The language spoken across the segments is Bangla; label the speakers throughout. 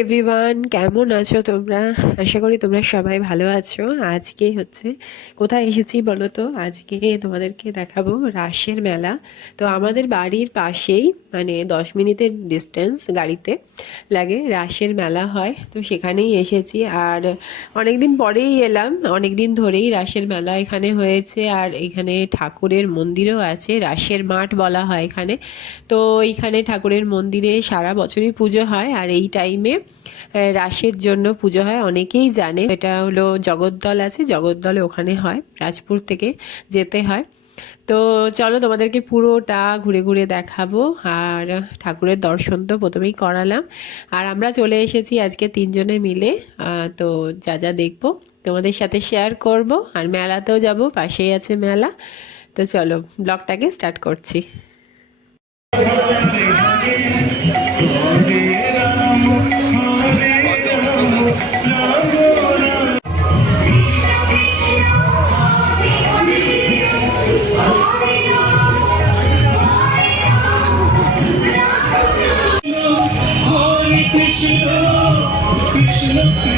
Speaker 1: এভরিওয়ান কেমন আছো তোমরা? আশা করি তোমরা সবাই ভালো আছো। আজকে হচ্ছে কোথায় এসেছি বলো তো? আজকে তোমাদেরকে দেখাবো রাসের মেলা। তো আমাদের বাড়ির পাশেই মানে দশ মিনিটের ডিস্টেন্স গাড়িতে লাগে রাসের মেলা হয়। তো সেখানেই এসেছি। আর অনেক দিন পরেই এলাম। অনেক দিন ধরেই রাসের মেলা এখানে হয়েছে। আর এখানে ঠাকুরের মন্দিরও আছে। রাসের মাঠ বলা হয় এখানে। তো এইখানে ঠাকুরের মন্দিরে সারা বছরই পুজো হয়। আর এই টাইমে রাসের জন্য পুজো হয়, অনেকেই জানে। এটা হলো জগদ্দল আছে, জগদ্দলে ওখানে হয়, রাজপুর থেকে যেতে হয়। তো চলো তোমাদেরকে পুরোটা ঘুরে ঘুরে দেখাবো, আর ঠাকুরের দর্শন তো প্রথমেই করালাম। আর আমরা চলে এসেছি আজকে তিনজনে মিলে তো যা যা দেখব তোমাদের সাথে শেয়ার করব। আর মেলাতেও যাব, পাশেই আছে মেলা। তো চলো ব্লগটাকে স্টার্ট করছি।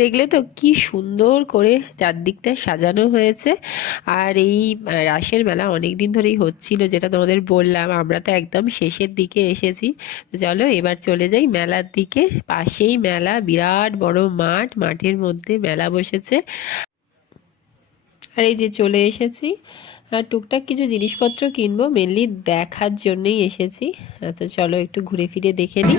Speaker 1: দেখলে তো কি সুন্দর করে চারদিকটা সাজানো হয়েছে। আর এই রাসের মেলা অনেক দিন ধরেই হচ্ছিল, যেটা তোমাদের বললাম, আমরা তো একদম শেষের দিকে এসেছি। চলো, এবার চলে যাই মেলার দিকে। পাশেই মেলা, বিরাট বড় মাঠ, মাঠের মধ্যে মেলা বসেছে। আর এই যে চলে এসেছি, আর টুকটাক কিছু জিনিসপত্র কিনবো মেনলি দেখার জন্যই এসেছি। তো চলো, একটু ঘুরে ফিরে দেখে নিই।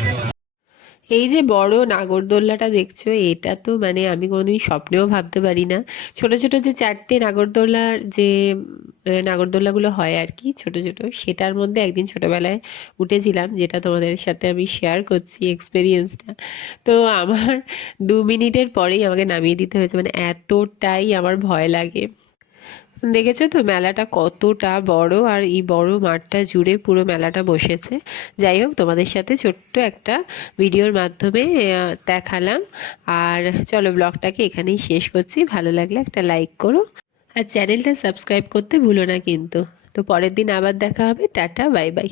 Speaker 1: এই যে বড় নাগরদোল্লাটা দেখছ, এটা তো মানে আমি কোনোদিন স্বপ্নেও ভাবতে পারি না ছোট ছোট যে চারটে নাগরদোল্লার যে নাগরদোল্লাগুলো হয় আর কি, ছোট ছোট, সেটার মধ্যে একদিন ছোটবেলায় উঠেছিলাম, যেটা তোমাদের সাথে আমি শেয়ার করছি এক্সপিরিয়েন্সটা তো আমার দু মিনিটের পরেই আমাকে নামিয়ে দিতে হয়েছে মানে এতটাই আমার ভয় লাগে। দেখেছ তো মেলাটা কতটা বড়? আর এই বড় মাঠটা জুড়ে পুরো মেলাটা বসেছে। যাই হোক, তোমাদের সাথে ছোট্ট একটা ভিডিওর মাধ্যমে দেখালাম। আর চলো, ব্লগটাকে এখানেই শেষ করছি। ভালো লাগলে একটা লাইক করো। আর চ্যানেলটা সাবস্ক্রাইব করতে ভুলো না কিন্তু। তো পরের দিন আবার দেখা হবে। Tata, bye bye.